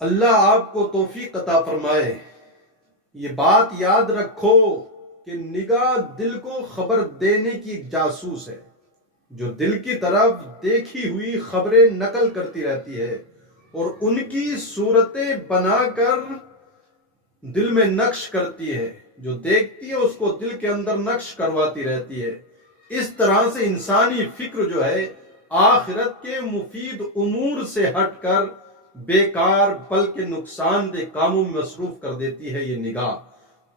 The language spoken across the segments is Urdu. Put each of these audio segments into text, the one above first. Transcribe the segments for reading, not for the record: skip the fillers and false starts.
اللہ آپ کو توفیق عطا فرمائے۔ یہ بات یاد رکھو کہ نگاہ دل کو خبر دینے کی ایک جاسوس ہے جو دل کی طرف دیکھی ہوئی خبریں نقل کرتی رہتی ہے اور ان کی صورتیں بنا کر دل میں نقش کرتی ہے۔ جو دیکھتی ہے اس کو دل کے اندر نقش کرواتی رہتی ہے۔ اس طرح سے انسانی فکر جو ہے آخرت کے مفید امور سے ہٹ کر بیکار بلکہ نقصان دہ کاموں میں مصروف کر دیتی ہے یہ نگاہ۔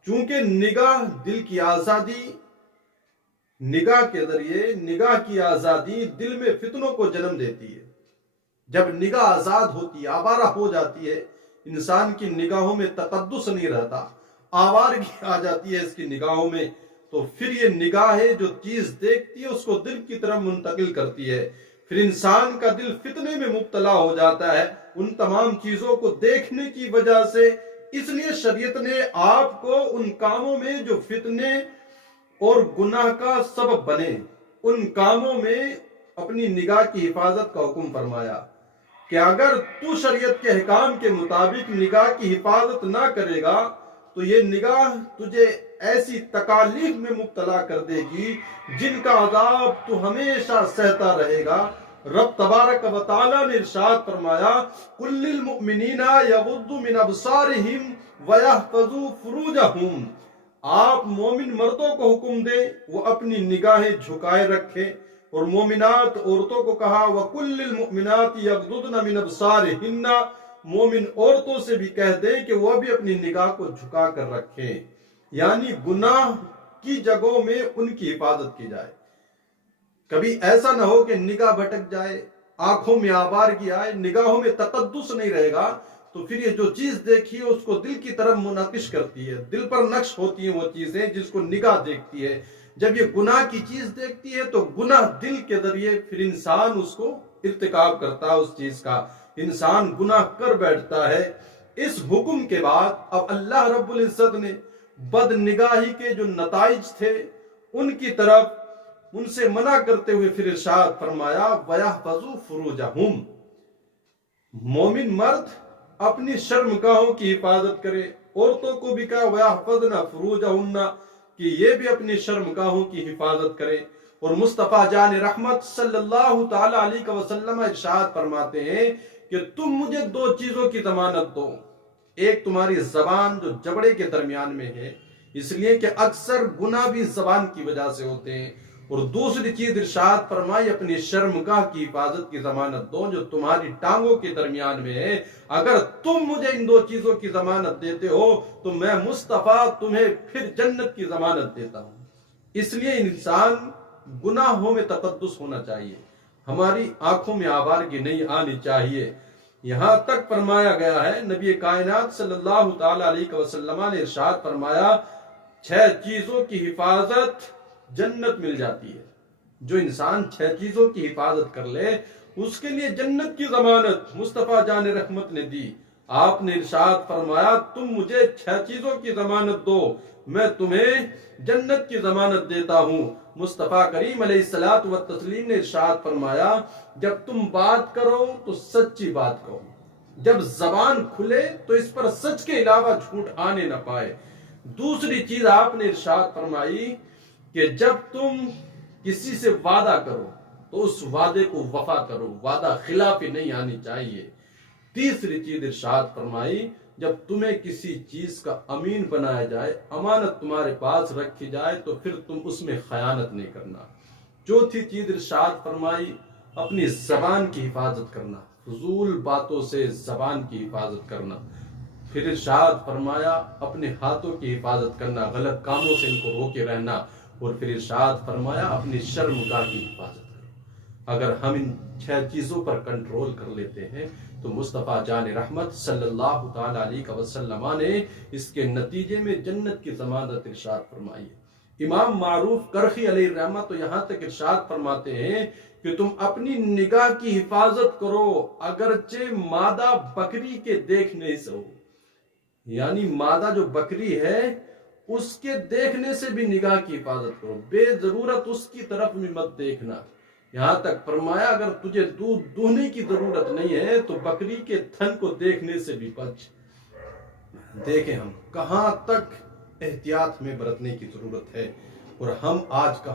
چونکہ نگاہ دل کی آزادی، نگاہ کے ذریعے نگاہ کی آزادی دل میں فتنوں کو جنم دیتی ہے۔ جب نگاہ آزاد ہوتی ہے، آوارہ ہو جاتی ہے، انسان کی نگاہوں میں تقدس نہیں رہتا، آوارگی آ جاتی ہے اس کی نگاہوں میں، تو پھر یہ نگاہ ہے جو چیز دیکھتی ہے اس کو دل کی طرف منتقل کرتی ہے۔ پھر انسان کا دل فتنے میں مبتلا ہو جاتا ہے ان تمام چیزوں کو دیکھنے کی وجہ سے۔ اس لیے شریعت نے آپ کو ان کاموں میں جو فتنے اور گناہ کا سبب بنے ان کاموں میں اپنی نگاہ کی حفاظت کا حکم فرمایا کہ اگر تو شریعت کے احکام کے مطابق نگاہ کی حفاظت نہ کرے گا تو یہ نگاہ تجھے ایسی تکالیف میں مبتلا کر دے گی جن کا عذاب تو ہمیشہ سہتا رہے گا۔ رب تبارک و تعالی نے ارشاد فرمایا قُلْ لِلْمُؤْمِنِينَ يَغُضُّوا مِنْ أَبْصَارِهِمْ وَيَحْفَظُوا فُرُوجَهُمْ، آپ مومن مردوں کو حکم دیں وہ اپنی نگاہیں جھکائے رکھیں، اور مومنات عورتوں کو کہا وَقُلْ لِلْمُؤْمِنَاتِ يَغْضُضْنَ مِنْ أَبْصَارِهِنَّ، مومن عورتوں سے بھی کہہ دیں کہ وہ بھی اپنی نگاہ کو جھکا کر رکھیں، یعنی گناہ کی جگہوں میں ان کی حفاظت کی جائے۔ کبھی ایسا نہ ہو کہ نگاہ بھٹک جائے، آنکھوں میں آوارگی آئے، نگاہوں میں تقدس نہیں رہے گا تو پھر یہ جو چیز دیکھی ہے اس کو دل کی طرف منعکس کرتی ہے، دل پر نقش ہوتی ہیں وہ چیزیں جس کو نگاہ دیکھتی ہے۔ جب یہ گناہ کی چیز دیکھتی ہے تو گناہ دل کے ذریعے پھر انسان اس کو ارتکاب کرتا ہے، اس چیز کا انسان گناہ کر بیٹھتا ہے۔ اس حکم کے بعد اب اللہ رب العزت نے بد نگاہی کے جو نتائج تھے ان کی طرف ان سے منع کرتے ہوئے پھر ارشاد فرمایا وَيَحْفَظُوا فُرُوجَهُمْ، مومن مرد اپنی شرمگاہوں کی حفاظت کرے۔ عورتوں کو بھی کہا وَيَحْفَظْنَ فُرُوجَهُنَّ کہ یہ بھی اپنی شرمگاہوں کی حفاظت کرے۔ اور مصطفیٰ جان رحمت صلی اللہ تعالی علیہ وسلم ارشاد فرماتے ہیں کہ تم مجھے دو چیزوں کی ضمانت دو، ایک تمہاری زبان جو جبڑے کے درمیان میں ہے اس لیے کہ اکثر گناہ بھی زبان کی وجہ سے ہوتے ہیں، اور دوسری چیز ارشاد فرمائی اپنی شرمگاہ کی حفاظت کی ضمانت دو جو تمہاری ٹانگوں کے درمیان میں ہے۔ اگر تم مجھے ان دو چیزوں کی ضمانت دیتے ہو تو میں مصطفیٰ تمہیں پھر جنت کی ضمانت دیتا ہوں۔ اس لیے انسان گناہوں میں تقدس ہونا چاہیے، ہماری آنکھوں میں آوارگی نہیں آنی چاہیے۔ یہاں تک فرمایا گیا ہے نبی کائنات صلی اللہ تعالی علیہ وسلم نے ارشاد فرمایا 6 چیزوں کی حفاظت جنت مل جاتی ہے۔ جو انسان 6 چیزوں کی حفاظت کر لے اس کے لیے جنت کی ضمانت مصطفیٰ جان رحمت نے دی۔ آپ نے ارشاد فرمایا تم مجھے 6 چیزوں کی ضمانت دو میں تمہیں جنت کی ضمانت دیتا ہوں۔ مصطفیٰ کریم علیہ الصلوۃ والتسلیم نے ارشاد فرمایا جب تم بات کرو تو سچی بات کہو، جب زبان کھلے تو اس پر سچ کے علاوہ جھوٹ آنے نہ پائے۔ دوسری چیز آپ نے ارشاد فرمائی کہ جب تم کسی سے وعدہ کرو تو اس وعدے کو وفا کرو، وعدہ خلافی نہیں آنی چاہیے۔ تیسری چیز ارشاد فرمائی جب تمہیں کسی چیز کا امین بنایا جائے، امانت تمہارے پاس رکھی جائے تو پھر تم اس میں خیانت نہیں کرنا۔ چوتھی چیز ارشاد فرمائی اپنی زبان کی حفاظت کرنا، فضول باتوں سے زبان کی حفاظت کرنا۔ پھر ارشاد فرمایا اپنے ہاتھوں کی حفاظت کرنا، غلط کاموں سے ان کو روکے رہنا، اور پھر ارشاد فرمایا اپنی شرمگاہ کی حفاظت کرو۔ اگر ہم ان 6 چیزوں پر کنٹرول کر لیتے ہیں تو مصطفیٰ جان رحمت صلی اللہ تعالی علیہ وسلم نے اس کے نتیجے میں جنت کی ضمانت ارشاد فرمائی ہے۔ امام معروف کرخی علیہ رحمت تو یہاں تک ارشاد فرماتے ہیں کہ تم اپنی نگاہ کی حفاظت کرو اگرچہ مادہ بکری کے دیکھنے سے ہو، یعنی مادہ جو بکری ہے اس کے دیکھنے سے بھی نگاہ کی حفاظت کرو، بے ضرورت اس کی طرف بھی مت دیکھنا، یہاں تک فرمایا اگر تجھے دودھ دوہنے کی ضرورت نہیں ہے تو بکری کے تھن کو دیکھنے سے بھی بچ۔ دیکھیں ہم کہاں تک احتیاط میں برتنے کی ضرورت ہے اور ہم آج کہاں